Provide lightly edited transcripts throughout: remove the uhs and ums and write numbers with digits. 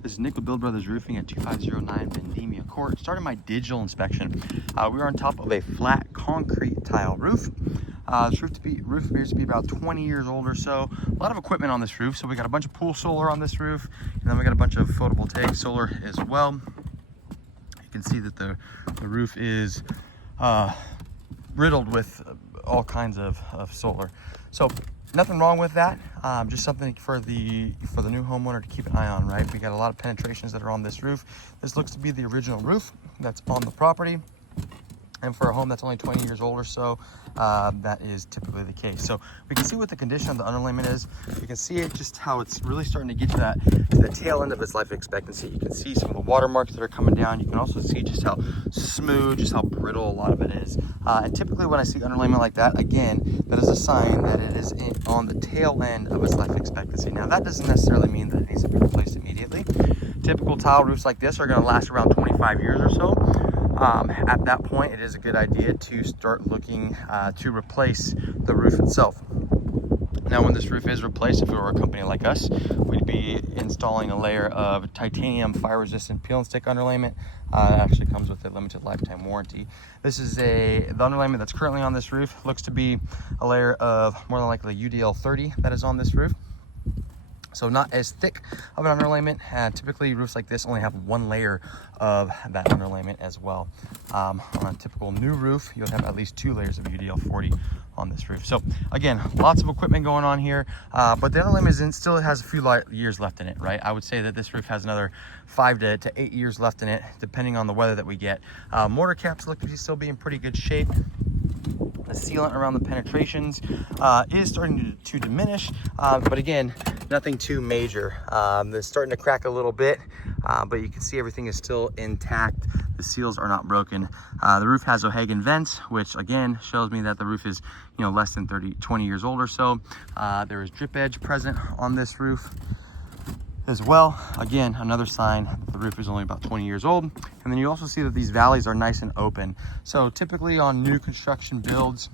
This is Nick with Build Brothers Roofing at 2509 Vendimia Court. Starting my digital inspection. We are on top of a flat concrete tile roof. This roof appears to be about 20 years old or so. A lot of equipment on this roof. So we got a bunch of pool solar on this roof, and then we got a bunch of photovoltaic solar as well. You can see that the roof is riddled with all kinds of solar. So nothing wrong with that. Just something for the new homeowner to keep an eye on, right? We got a lot of penetrations that are on this roof. This looks to be the original roof that's on the property. And for a home that's only 20 years old or so, that is typically the case. So we can see what the condition of the underlayment is. We can see it just how it's really starting to get to the tail end of its life expectancy. You can see some of the watermarks that are coming down. You can also see just how smooth, just how brittle a lot of it is. And typically when I see underlayment like that, again, that is a sign that it is on the tail end of its life expectancy. Now that doesn't necessarily mean that it needs to be replaced immediately. Typical tile roofs like this are going to last around 25 years or so. At that point, it is a good idea to start looking to replace the roof itself. Now, when this roof is replaced, if it were a company like us, we'd be installing a layer of titanium fire-resistant peel and stick underlayment. That actually comes with a limited lifetime warranty. This is the underlayment that's currently on this roof. Looks to be a layer of more than likely UDL 30 that is on this roof. So not as thick of an underlayment. Typically roofs like this only have one layer of that underlayment as well. On a typical new roof, you'll have at least 2 layers of UDL 40 on this roof. So again, lots of equipment going on here, but the underlayment still has a few years left in it, right? I would say that this roof has another 5 to 8 years left in it, depending on the weather that we get. Mortar caps look to still be in pretty good shape. The sealant around the penetrations is starting to diminish, but again, nothing too major. It's starting to crack a little bit, but you can see everything is still intact. The seals are not broken. The roof has O'Hagan vents, which again shows me that the roof is, less than 20 years old or so. There is drip edge present on this roof as well. Again, another sign that the roof is only about 20 years old. And then you also see that these valleys are nice and open. So typically on new construction builds,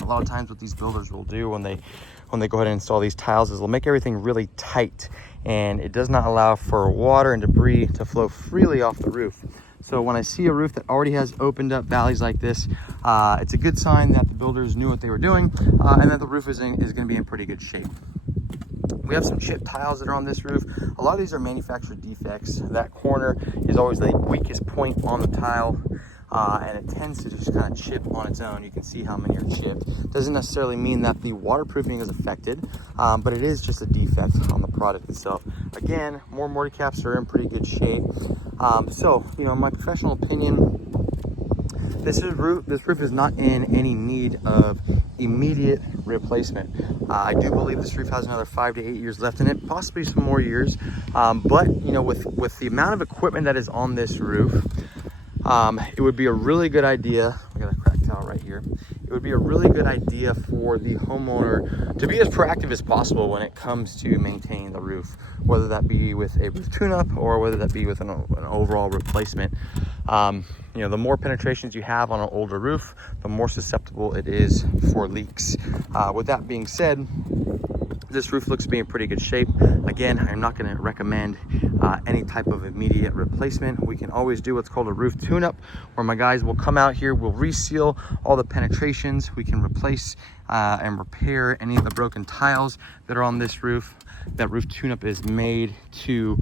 a lot of times what these builders will do when they go ahead and install these tiles is they'll make everything really tight, and it does not allow for water and debris to flow freely off the roof. So when I see a roof that already has opened up valleys like this, it's a good sign that the builders knew what they were doing, and that the roof is going to be in pretty good shape. We have some chipped tiles that are on this roof. A lot of these are manufactured defects. That corner is always the weakest point on the tile, and it tends to just kind of chip on its own. You can see how many are chipped. Doesn't necessarily mean that the waterproofing is affected, but it is just a defect on the product itself. Again, more mortar caps are in pretty good shape. So, in my professional opinion, this roof is not in any need of immediate replacement. I do believe this roof has another 5 to 8 years left in it, possibly some more years. But with the amount of equipment that is on this roof, it would be a really good idea. I got a cracked towel right here. It would be a really good idea for the homeowner to be as proactive as possible when it comes to maintaining the roof, whether that be with a roof tune-up or whether that be with an overall replacement. The more penetrations you have on an older roof, the more susceptible it is for leaks. With that being said, this roof looks to be in pretty good shape. Again, I'm not going to recommend any type of immediate replacement. We can always do what's called a roof tune-up, where my guys will come out here, we'll reseal all the penetrations. We can replace and repair any of the broken tiles that are on this roof. That roof tune-up is made to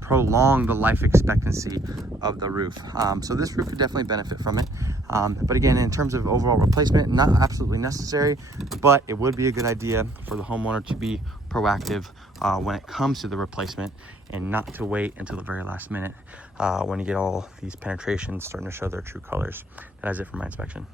prolong the life expectancy of the roof. So this roof could definitely benefit from it. But again, in terms of overall replacement, not absolutely necessary, but it would be a good idea for the homeowner to be proactive when it comes to the replacement, and not to wait until the very last minute when you get all these penetrations starting to show their true colors. That is it for my inspection.